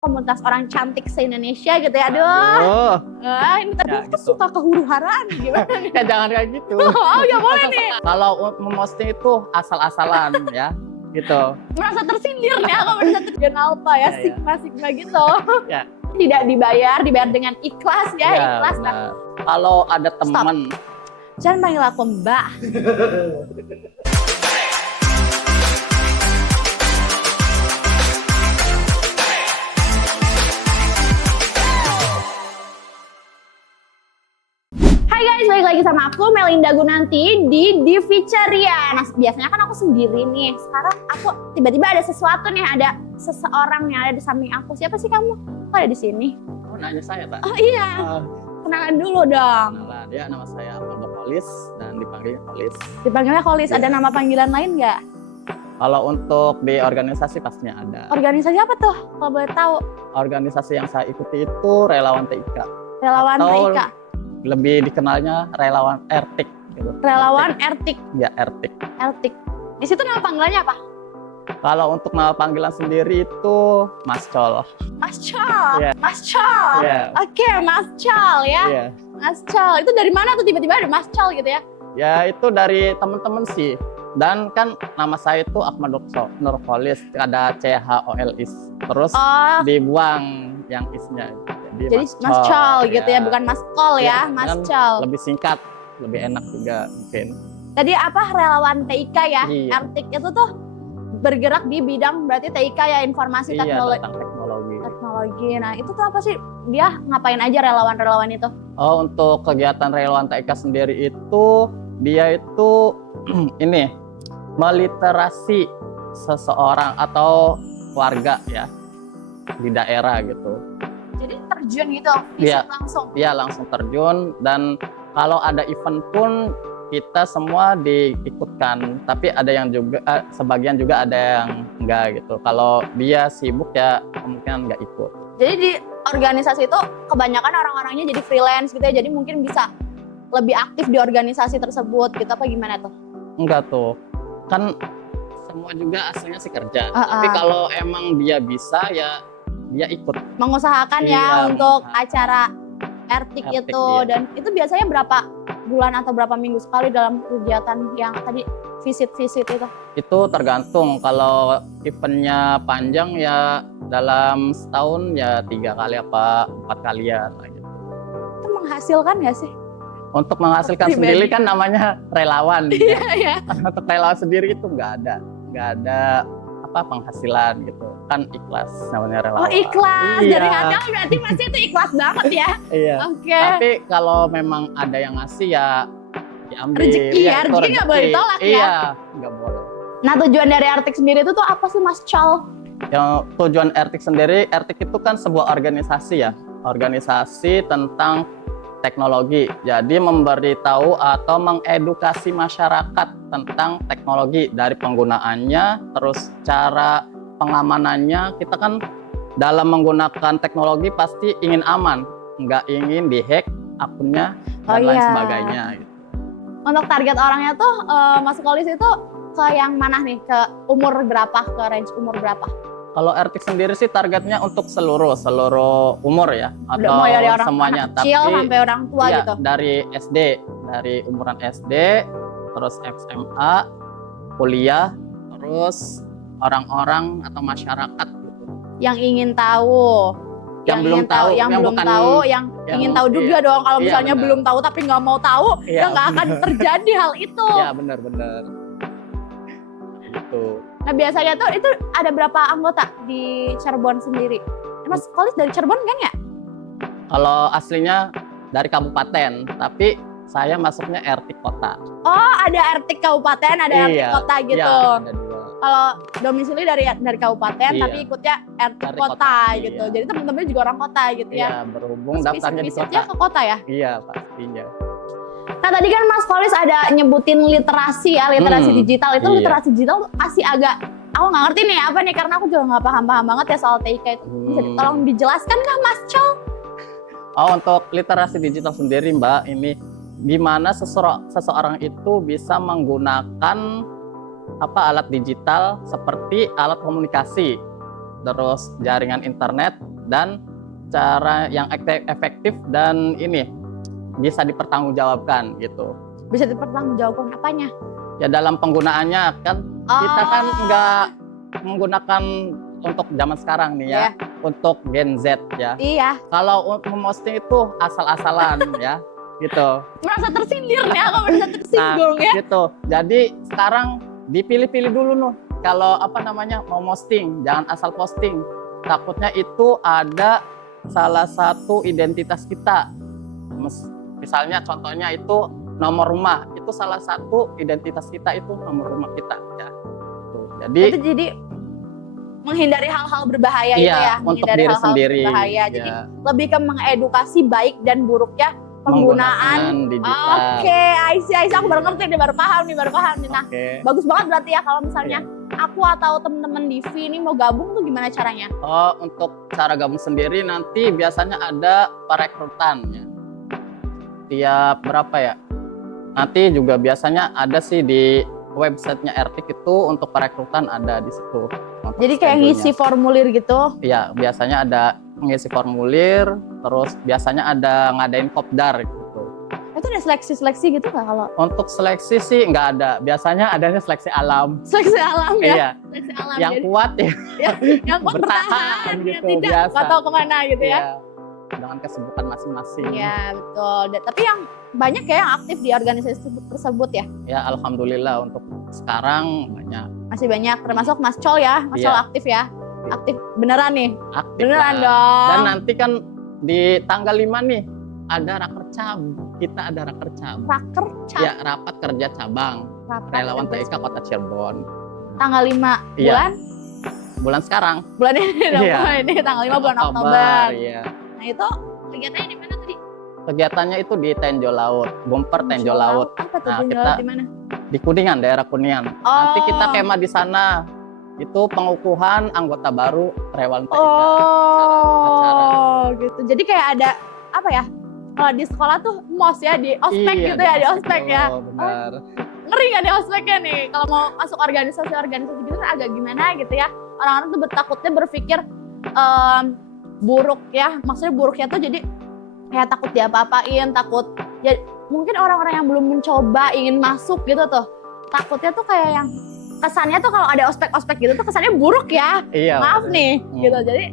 komunitas orang cantik se-Indonesia gitu ya. Aduh. Ini tadi Ya, aku gitu. suka kehuru-haraan gimana nih? Ya jangan kayak gitu. Oh ya boleh nih. Kalau memposting itu asal-asalan ya, gitu. Merasa tersindir nih aku merasa terjun alpha ya, Ya, ya. sigma gitu. Ya. Tidak dibayar dibayar dengan ikhlas ya, Ya, ikhlas. Nah, benar. Kalau ada teman, jangan panggil aku Mbak. Hai guys, balik lagi sama aku Melinda Gunanti di Diviceria. Nah, biasanya kan aku sendiri nih. Sekarang aku tiba-tiba ada sesuatu nih, ada seseorang yang ada di samping aku. Siapa sih kamu? Kok ada di sini? oh, nanya saya, Pak. Oh iya, kenalan dulu dong. Kenalan, ya nama saya Aldo Kolis dan dipanggilnya Kolis. Dipanggilnya Kolis, ada Iya. nama panggilan lain nggak? Kalau untuk di organisasi pastinya ada. Organisasi apa tuh? Kalau boleh tahu. Organisasi yang saya ikuti itu Relawan TIK. Relawan Atau TIK. Lebih dikenalnya Relawan RTIK gitu. Relawan RTIK. Ya, RTIK. RTIK. Di situ nama panggilannya apa? Kalau untuk nama panggilan sendiri itu Mas Col. Mas Chol. Iya. Mas Chol. Iya. Oke, Mas Chol ya. Iya. Mas Chol. Itu dari mana tuh tiba-tiba ada Mas Chol gitu ya? Ya itu dari teman-teman sih. Dan kan nama saya itu Ahmad Nurkolis, ada CHOLIS. Terus Oh, dibuang yang isnya. jadi Mas Chol gitu ya, bukan Mas Kol ya, Iya, Mas kan Chol. Lebih singkat, lebih enak juga mungkin. Tadi apa relawan TIK ya? Iya. RTIK itu tuh bergerak di bidang berarti TIK ya, informasi Iya, teknologi. tentang teknologi. Teknologi. Nah, itu tuh apa sih? Dia ngapain aja relawan-relawan itu? Oh, untuk kegiatan relawan TIK sendiri itu dia itu ini meliterasi seseorang atau warga ya di daerah gitu. Jadi terjun gitu, Iya. langsung. Dia langsung terjun dan kalau ada event pun kita semua diikutkan. Tapi ada yang juga sebagian juga ada yang enggak gitu. Kalau dia sibuk ya kemungkinan enggak ikut. Jadi di organisasi itu kebanyakan orang-orangnya jadi freelance gitu ya. Jadi mungkin bisa lebih aktif di organisasi tersebut gitu apa gimana tuh? Enggak tuh. Kan semua juga aslinya sih kerja. Ah, Tapi ah. kalau emang dia bisa ya dia ikut. Mengusahakan ya Iya, untuk mengusahakan. acara RTIK RTIK, itu iya. dan itu biasanya berapa bulan atau berapa minggu sekali dalam kegiatan yang tadi visit-visit itu? Itu tergantung. Kalau eventnya panjang ya dalam setahun ya 3 kali apa 4 kalian lah gitu. Itu menghasilkan nggak sih? Untuk menghasilkan Pribadi. sendiri kan namanya relawan. Iya ya. ya. Untuk relawan sendiri itu nggak ada apa penghasilan gitu. Kan ikhlas namanya relawan. Oh ikhlas Iya. dari hati berarti masih itu ikhlas banget ya. Iya. Oke. Tapi kalau memang ada yang ngasih ya diambil. Rezeki ya, itu rezeki nggak boleh ditolak ya. Iya, nggak boleh. Nah tujuan dari RTIK sendiri itu tuh apa sih Mas Chol? Yang tujuan RTIK sendiri, RTIK itu kan sebuah organisasi ya, organisasi tentang teknologi. Jadi memberitahu atau mengedukasi masyarakat tentang teknologi dari penggunaannya, terus cara pengamanannya. Kita kan dalam menggunakan teknologi pasti ingin aman, nggak ingin dihack akunnya dan Oh, lain iya. sebagainya. Gitu. Untuk target orangnya tuh Mas Kolis itu ke yang mana nih? Ke umur berapa? Ke range umur berapa? Kalau RTIK sendiri sih targetnya untuk seluruh umur ya, atau Mau dari orang semuanya. anak kecil sampai orang tua iya, gitu. dari SD, dari umuran SD, terus SMA, kuliah, terus orang-orang atau masyarakat gitu. Yang ingin tahu. Yang belum ingin tahu, yang yang belum bukan- tahu, yang yang- ingin tahu juga iya. dong. Kalau Iya, misalnya benar. belum tahu tapi nggak mau tahu, Iya, ya nggak akan benar. terjadi hal itu. Iya, benar-benar. Gitu. Nah biasanya tuh itu ada berapa anggota di Cirebon sendiri? Mas Kolis dari Cirebon kan ya? Kalau aslinya dari kabupaten, tapi saya masuknya RTIK kota. Oh ada RTIK kabupaten, ada RTIK Iya, kota gitu. Iya, ada 2. Kalau domisili dari kabupaten, Iya. tapi ikutnya RT Dari kota, kota, gitu. iya. Jadi teman-temannya juga orang kota gitu ya. Iya, berhubung Terus daftarnya di visit-visitnya kota. ke kota ya. Iya, pastinya. Nah tadi kan Mas Kolis ada nyebutin literasi ya, literasi digital. Itu iya. literasi digital masih agak, aku nggak ngerti nih apa nih, karena aku juga nggak paham-paham banget ya soal TIK itu. Bisa tolong dijelaskan kah Mas Chol? Oh, untuk literasi digital sendiri Mbak, ini gimana seseorang itu bisa menggunakan alat digital seperti alat komunikasi terus jaringan internet, dan cara yang efektif dan ini bisa dipertanggungjawabkan gitu. Bisa dipertanggungjawabkan apanya? Ya dalam penggunaannya kan kita kan nggak menggunakan untuk zaman sekarang nih ya, untuk Gen Z ya. Iya. Kalau memposting itu asal-asalan ya, gitu. Merasa tersindir nih, aku merasa tersinggung ya. Gitu. Jadi sekarang dipilih-pilih dulu nih. Kalau mau posting, jangan asal posting. Takutnya itu ada salah satu identitas kita. Misalnya contohnya itu nomor rumah, itu salah satu identitas kita, itu nomor rumah kita ya. Tuh. Jadi menghindari hal-hal berbahaya iya, itu ya, untuk menghindari diri hal-hal sendiri. berbahaya. Ya. Jadi lebih ke mengedukasi baik dan buruknya penggunaan digital. Oke, I see. Aku baru ngerti nih, baru paham nih. Nah, bagus banget berarti ya kalau misalnya aku atau teman-teman Divi ini mau gabung tuh gimana caranya? Oh, untuk cara gabung sendiri nanti biasanya ada perekrutan ya. Tiap berapa ya? Nanti juga biasanya ada sih di websitenya RTIK itu untuk perekrutan ada di situ. Jadi kayak ngisi formulir gitu? Iya, biasanya ada mengisi formulir, terus biasanya ada ngadain kopdar gitu. Itu ada seleksi-seleksi gitu nggak kalau? Untuk seleksi sih nggak ada, biasanya adanya seleksi alam. Seleksi alam ya? Iya. Seleksi alam. Yang kuat ya. Yang kuat bertahan, gitu, yang tidak biasa. nggak tahu kemana gitu ya? Iya. Dengan kesibukan masing-masing. Iya betul. Tapi yang banyak ya yang aktif di organisasi tersebut ya? Ya alhamdulillah untuk sekarang banyak. Masih banyak, termasuk Mas Col ya? Mas Col aktif ya? Aktif beneran nih? Aktif beneran lah. dong. Dan nanti kan di tanggal 5 nih ada rakercam. Kita ada rakercam. Rakercam? Ya, rapat kerja cabang. Relawan TIK Kota Cirebon. Tanggal 5 bulan? Bulan sekarang. Bulan ini dong, ini tanggal 5 bulan Oktober. Iya. Nah itu kegiatannya di mana tadi? Kegiatannya itu di Tenjo Laut, Bumper Tenjo Laut. Apa tuh Nah, Tenjo kita Laut di mana? Di Kuningan, daerah Kuningan. Nanti kita kemah di sana. Itu pengukuhan anggota baru Relawan TIK. Acara. Gitu. Jadi kayak ada apa ya? Kalau di sekolah tuh MOS ya, di ospek gitu ya, di ospek ya. Benar. Ngeri nggak di ospeknya nih? Kalau mau masuk organisasi-organisasi gitu kan agak gimana gitu ya? Orang-orang tuh takutnya berpikir buruk ya, maksudnya buruknya tuh jadi kayak takut diapa-apain, takut ya mungkin orang-orang yang belum mencoba ingin masuk gitu tuh takutnya tuh kayak yang kesannya tuh kalau ada ospek-ospek gitu tuh kesannya buruk ya. Iya. Maaf nih gitu. Jadi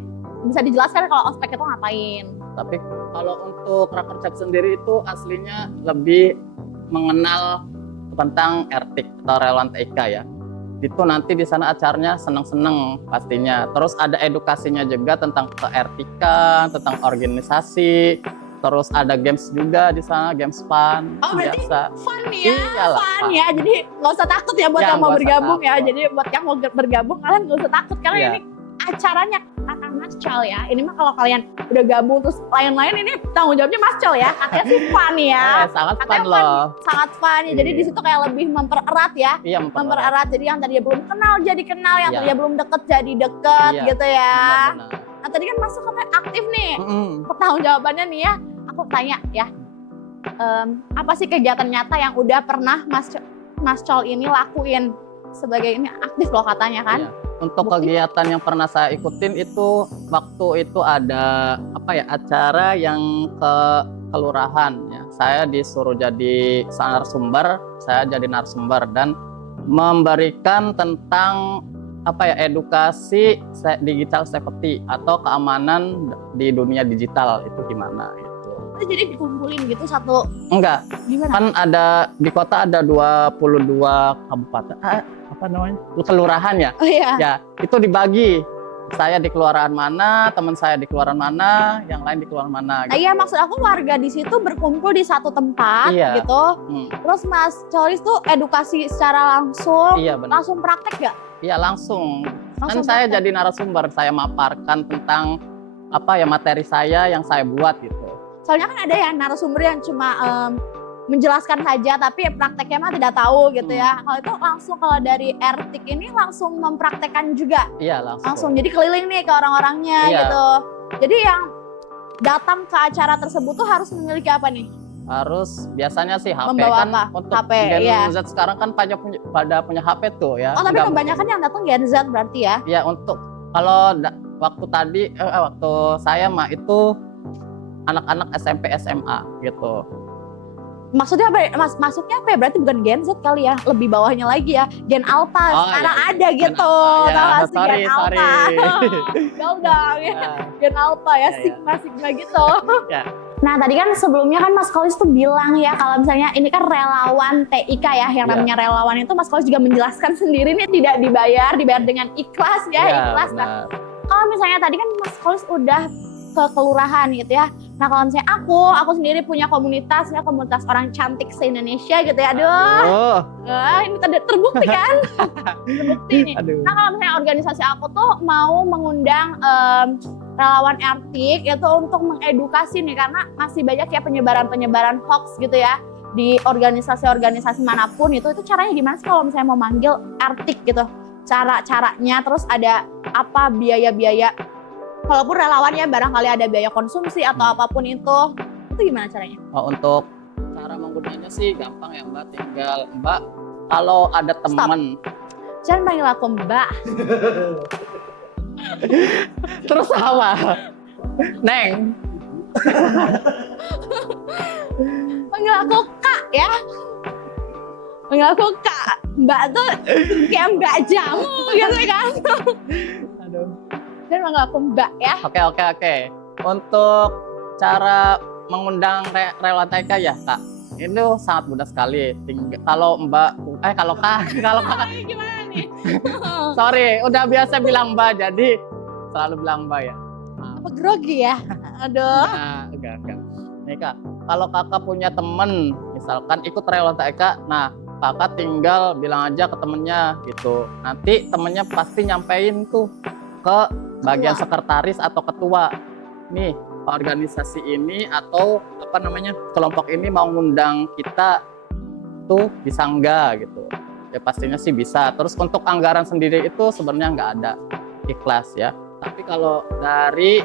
bisa dijelaskan kalau ospek itu ngapain? Tapi kalau untuk Rakercap sendiri itu aslinya lebih mengenal tentang RTIK atau Relawan TIK ya. Itu nanti di sana acaranya seneng-seneng pastinya. Terus ada edukasinya juga tentang RTIK, tentang organisasi. Terus ada games juga di sana, games fun. Oh berarti biasa. Fun ya, Iyalah, fun ya. Jadi nggak usah takut ya buat yang mau bergabung ya. Jadi buat yang mau bergabung kalian nggak usah takut karena ini acaranya kata Mas Col ya. Ini mah kalau kalian udah gabung terus lain-lain ini tanggung jawabnya Mas Col ya. Katanya sih fun ya. Sangat katanya fun loh. Sangat fun ya. Jadi di situ kayak lebih mempererat ya. Iya, mempererat. Jadi yang tadinya belum kenal jadi kenal, yang tadinya belum deket jadi deket gitu ya. Benar-benar. Nah tadi kan masuk katanya aktif nih. Pertanggung jawabannya nih ya. Aku tanya ya. Apa sih kegiatan nyata yang udah pernah Mas Col ini lakuin sebagai ini aktif loh katanya kan? Iya. Untuk kegiatan yang pernah saya ikutin itu waktu itu ada acara yang ke kelurahan ya. Saya disuruh jadi narasumber, saya jadi narasumber dan memberikan tentang edukasi digital safety atau keamanan di dunia digital itu gimana gitu. Jadi dikumpulin gitu satu? Enggak. Gimana? Kan ada di kota ada 22 kabupaten. Kelurahan ya? Oh iya. Ya, itu dibagi. Saya di kelurahan mana, teman saya di kelurahan mana, yang lain di kelurahan mana. Gitu. Iya, maksud aku warga di situ berkumpul di satu tempat gitu. Terus Mas Colis tuh edukasi secara langsung. Iya, benar. Langsung praktek gak? Iya, langsung. Kan praktek. saya jadi narasumber, saya maparkan tentang materi saya yang saya buat gitu. Soalnya kan ada ya narasumber yang cuma menjelaskan saja tapi prakteknya mah tidak tahu gitu ya. Kalau itu langsung kalau dari RTIK ini langsung mempraktekkan juga. Iya, langsung. Jadi keliling nih ke orang-orangnya gitu. Jadi yang datang ke acara tersebut tuh harus memiliki apa nih? Harus biasanya sih HP. Membawa kan apa? untuk HP, Gen Z sekarang kan pada punya HP tuh ya. Oh tapi kebanyakan yang datang Gen Z berarti ya? Iya, untuk kalau waktu saya mah itu anak-anak SMP SMA gitu. Maksudnya apa ya? Masuknya apa ya? Berarti bukan Gen Z kali ya, lebih bawahnya lagi ya, Gen Alpha sekarang iya. ada gitu. Ya, Tahu nggak sih sorry. Gen Alpha? Tahu dong ya, Nah, Gen Alpha ya, iya. sigma gitu. ya. Nah tadi kan sebelumnya kan Mas Kolis tuh bilang ya kalau misalnya ini kan relawan TIK ya, yang Iya. namanya relawan itu Mas Kolis juga menjelaskan sendiri nih tidak dibayar dengan ikhlas ya, Iya, ikhlas. Nah, benar. kalau misalnya tadi kan Mas Kolis udah ke kelurahan gitu ya. Nah kalau misalnya aku sendiri punya komunitas ya, komunitas orang cantik se-Indonesia gitu ya. Aduh, ini terbukti kan? Terbukti nih. Aduh. Nah kalau misalnya organisasi aku tuh mau mengundang relawan Ertik itu untuk mengedukasi nih, karena masih banyak ya penyebaran hoax gitu ya di organisasi-organisasi manapun itu caranya gimana sih kalau misalnya mau manggil Ertik gitu, caranya, terus ada apa biaya-biaya, walaupun relawannya barangkali ada biaya konsumsi atau apapun itu gimana caranya? Untuk cara menggunakannya sih gampang ya Mbak, tinggal Mbak kalau ada teman. Jangan panggil aku Mbak. Terus apa? Neng. Panggil aku Kak ya. Panggil aku Kak. Mbak tuh kayak Mbak jamu gitu kan. Aduh. Dan panggil aku Mbak ya. Oke. Untuk cara mengundang relawan TK ya Kak, itu sangat mudah sekali. Kalau Mbak, kalau Kak, Gimana nih? sorry, udah biasa bilang Mbak, jadi selalu bilang Mbak ya. Apa grogi ya? Aduh. Nah, enggak. Nih Kak, kalau Kakak punya temen, misalkan ikut relawan TK, nah Kakak tinggal bilang aja ke temennya gitu. Nanti temennya pasti nyampein tuh ke bagian sekretaris atau ketua. Nih, organisasi ini atau kelompok ini mau ngundang kita tuh bisa enggak gitu. Ya pastinya sih bisa. Terus untuk anggaran sendiri itu sebenarnya nggak ada, ikhlas ya. Tapi kalau dari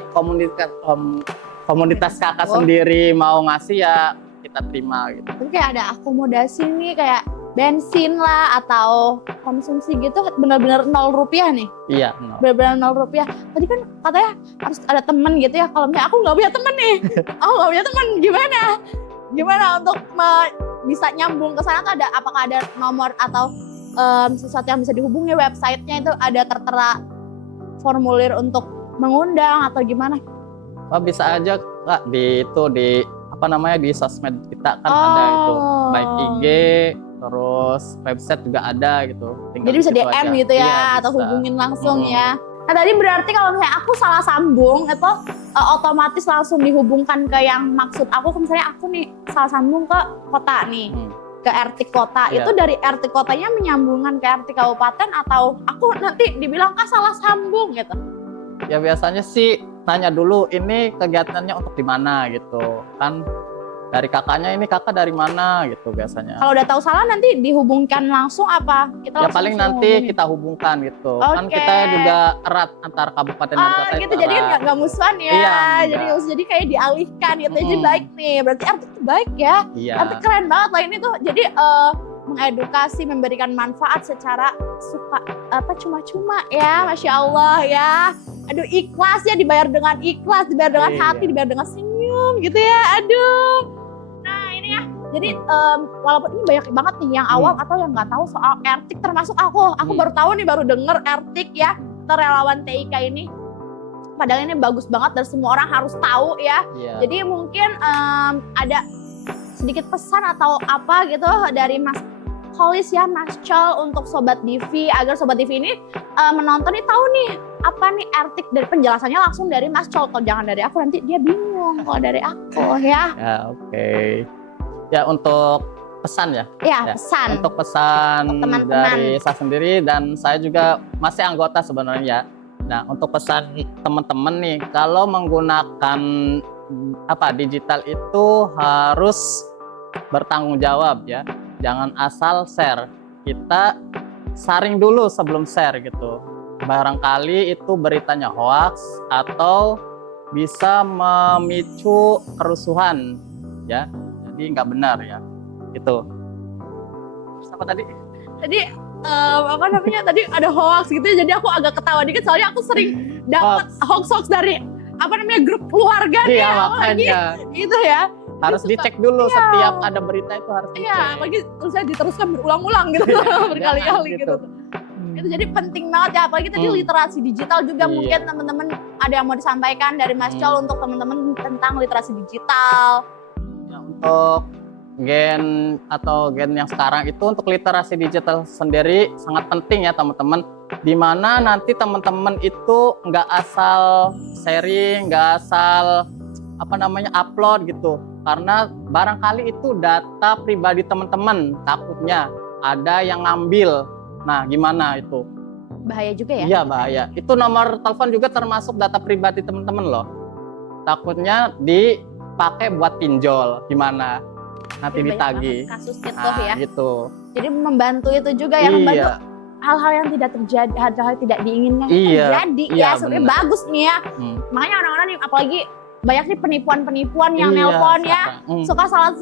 komunitas kakak sendiri mau ngasih ya kita terima gitu. Tapi kayak ada akomodasi nih, kayak bensin lah atau konsumsi gitu benar-benar 0 rupiah nih. Iya, no. Benar-benar 0 rupiah. Tadi kan katanya harus ada temen gitu ya. Kalau misalnya aku nggak punya temen nih, aku nggak punya temen, gimana untuk bisa nyambung ke sana tuh apakah ada nomor atau sesuatu yang bisa dihubungi, websitenya itu ada tertera formulir untuk mengundang atau gimana? Oh, bisa aja Kak di sosmed kita kan ada itu, baik IG terus website juga ada gitu. Jadi bisa DM aja gitu ya, iya, atau hubungin langsung ya. Nah tadi berarti kalau misalnya aku salah sambung itu otomatis langsung dihubungkan ke yang maksud aku. Misalnya aku nih salah sambung ke kota nih, ke Ertik kota. Itu dari Ertik kotanya menyambungkan ke Ertik kabupaten atau aku nanti dibilang salah sambung gitu? Ya biasanya sih nanya dulu ini kegiatannya untuk di mana gitu kan. Dari kakaknya, ini kakak dari mana gitu biasanya. Kalau udah tahu salah nanti dihubungkan langsung apa? Ya paling nanti kita hubungkan gitu. Kan kita juga erat antar kabupaten dan kota. Gitu, jadi kan nggak musuhan ya. Iya, jadi kayak dialihkan gitu. Jadi baik nih. Berarti Ertik itu baik ya. Iya. Ertik keren banget lah ini tuh. Jadi mengedukasi, memberikan manfaat secara cuma-cuma ya, Masya Allah ya. Aduh, ikhlas ya, dibayar dengan ikhlas, dibayar dengan hati, dibayar dengan senyum gitu ya. Aduh. Jadi walaupun ini banyak banget nih yang awam atau yang nggak tahu soal Ertik, termasuk aku baru tahu nih, baru denger Ertik ya, relawan TIK ini. Padahal ini bagus banget dan semua orang harus tahu ya. Jadi mungkin ada sedikit pesan atau apa gitu dari Mas Kolis ya, Mas Col, untuk Sobat Divi, agar Sobat Divi ini menonton nih tahu nih apa nih Ertik, dari penjelasannya langsung dari Mas Col. Kalau jangan dari aku nanti dia bingung kalau dari aku ya. Ya oke. Ya untuk pesan ya. Ya pesan. Untuk pesan dari saya sendiri, dan saya juga masih anggota sebenarnya. Nah untuk pesan teman-teman nih, kalau menggunakan digital itu harus bertanggung jawab ya. Jangan asal share. Kita saring dulu sebelum share gitu. Barangkali itu beritanya hoax atau bisa memicu kerusuhan ya. Jadi nggak benar ya, itu. Apa tadi? Tadi tadi ada hoax gitu, jadi aku agak ketawa dikit soalnya aku sering dapat hoax dari apa namanya grup keluarga nih, Iya, apalagi makanya gitu ya. harus Jadi suka- dicek dulu Iya. setiap ada berita itu harus dicek. Iya, apalagi saya diteruskan berulang-ulang gitu, berkali-kali Jangan gitu. Itu jadi penting banget ya, apalagi tadi literasi digital juga. Iya. Mungkin teman-teman ada yang mau disampaikan dari Mas Col untuk teman-teman tentang literasi digital. Ya, untuk gen atau gen yang sekarang itu untuk literasi digital sendiri sangat penting ya teman-teman. Dimana nanti teman-teman itu nggak asal sharing, nggak asal apa namanya upload gitu. Karena barangkali itu data pribadi teman-teman, takutnya ada yang ngambil. Nah, gimana itu? Bahaya juga ya. Iya, bahaya. Itu nomor telepon juga termasuk data pribadi teman-teman loh. Takutnya dipakai buat pinjol, gimana? Nanti Jadi banyak ditagih. banget kasus itu Nah, ya. gitu. Jadi membantu itu juga ya, membantu Iya, hal-hal yang tidak terjadi, hal-hal yang tidak diinginkan Iya, terjadi iya, ya. Sebenarnya benar. bagus nih ya. Hmm. Makanya orang-orang nih, apalagi banyak nih penipuan-penipuan yang Iya, nelpon ya. sekarang.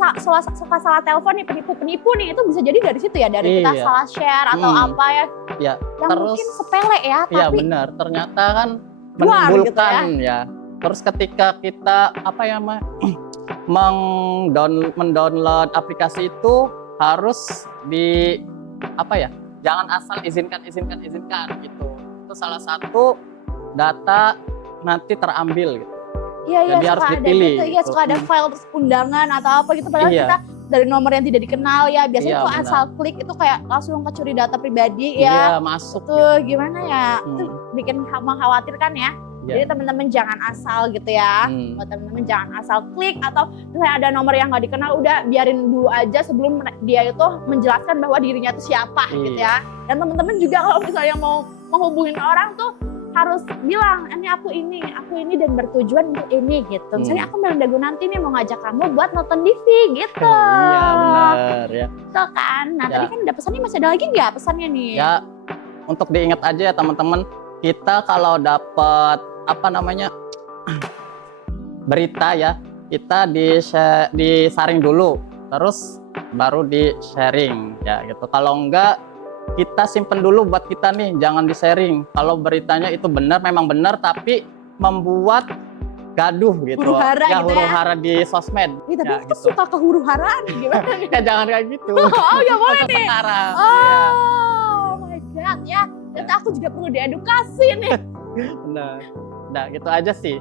Suka salah telepon nih, penipu-penipu nih, itu bisa jadi dari situ ya, dari kita Iya. salah share atau apa ya. Iya, Yang terus mungkin sepele ya, iya tapi benar. Ternyata kan Luar gitu menimbulkan ya. Terus ketika kita apa ya, mendownload aplikasi itu harus di apa ya? Jangan asal izinkan gitu. Itu salah satu data nanti terambil gitu. iya Jadi harus suka ada dipilih gitu, iya gitu. suka ada file terus undangan atau apa gitu, padahal Iya. kita dari nomor yang tidak dikenal ya. Biasanya Iya, tuh benar. asal klik itu kayak langsung kecuri data pribadi ya. Iya, masuk. Tuh gimana ya, itu Hmm. bikin mengkhawatirkan ya. Iya. Jadi teman-teman jangan asal gitu ya. Hmm. Buat teman-teman jangan asal klik, atau misalnya ada nomor yang nggak dikenal, udah biarin dulu aja sebelum dia itu menjelaskan bahwa dirinya itu siapa gitu Iya. ya. Dan teman-teman juga kalau misalnya mau menghubungin orang tuh harus bilang, ini aku ini dan bertujuan untuk ini gitu. Misalnya aku Melinda Gunanti nih mau ngajak kamu buat nonton TV gitu. Iya, benar ya. Betul kan? Nah Ya. tadi kan ada pesannya, masih ada lagi nggak pesannya nih? Ya, untuk diingat aja ya teman-teman, kita kalau dapat apa namanya berita ya, kita disaring dulu, terus baru di sharing ya gitu. Kalau enggak, kita simpen dulu buat kita nih, jangan di sharing. Kalau beritanya itu benar, memang benar, tapi membuat gaduh gitu. Huru-hara ya, gitu ya. huru-hara di sosmed. Ih, tapi Ya, aku gitu. suka kehuru-haraan gimana nih? Ya jangan kayak gitu. Oh ya boleh Untuk nih. sekarang. Oh my god ya. Ternyata aku juga perlu diedukasi nih. Benar. Nah, gitu aja sih.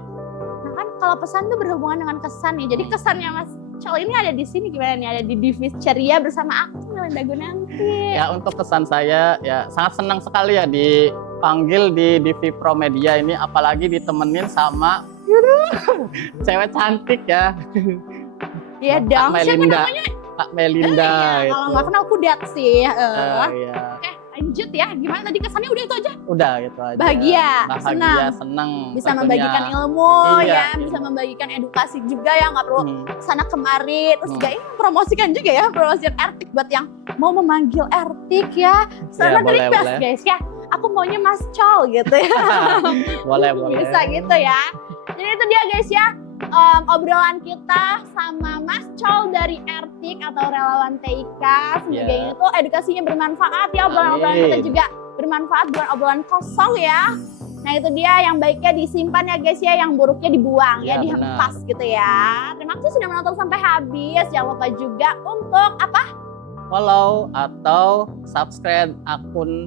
Nah kan kalau pesan tuh berhubungan dengan kesan nih. Jadi kesannya Mas Col ini ada di sini gimana nih? Ada di Divis Ceria bersama aku Melinda Gunanti. Ya, untuk kesan saya ya sangat senang sekali ya dipanggil di Divi Pro Media ini, apalagi ditemenin sama cewek cantik ya. Iya Kak dong. Siapa Melinda. namanya? Kak Melinda Iya, gitu. kalau nggak kenal kudat sih. Iya. Oke, lanjut ya. Gimana tadi kesannya, udah itu aja? Udah gitu aja. Bahagia, Bahagia, senang. Bisa tentunya. membagikan ilmu Iya. ya, bisa membagikan edukasi juga ya, nggak perlu Hmm. sana kemari. Terus juga ini mempromosikan juga ya, promosikan Ertik buat yang mau memanggil Ertik ya. Sana boleh, request boleh. guys ya. Aku maunya Mas Col gitu ya. Boleh, boleh. Bisa gitu ya. Jadi itu dia guys ya, obrolan kita sama Mas Col dari Ertik atau relawan TIK. Semoga Iya. ini tuh edukasinya bermanfaat ya, obrolan-obrolan kita Amin. juga bermanfaat, bukan obrolan kosong ya. Nah itu dia, yang baiknya disimpan ya guys ya, yang buruknya dibuang ya, Ya, dihempas gitu ya. Terima kasih sudah menonton sampai habis. Jangan lupa juga untuk apa? Follow atau subscribe akun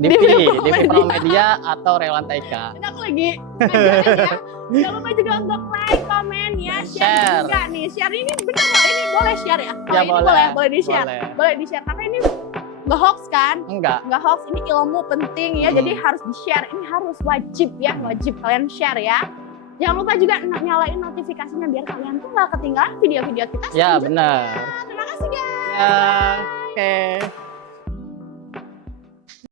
Divi Divi Pro Pro Media atau Relawan TIK. Ini aku lagi ngajarin ya. Jangan lupa juga untuk like, komen ya, share Share. juga nih. Share ini bener loh, ini boleh share ya? Kalau Ya, ini boleh. boleh di-share. Boleh. Boleh di-share karena ini nggak hoax kan? Enggak. Nggak hoax, ini ilmu penting ya, jadi harus di-share. Ini harus wajib ya, wajib kalian share ya. Jangan lupa juga nyalain notifikasinya biar kalian tuh nggak ketinggalan video-video kita Ya, selanjutnya. benar. Terima kasih guys. Ya, oke.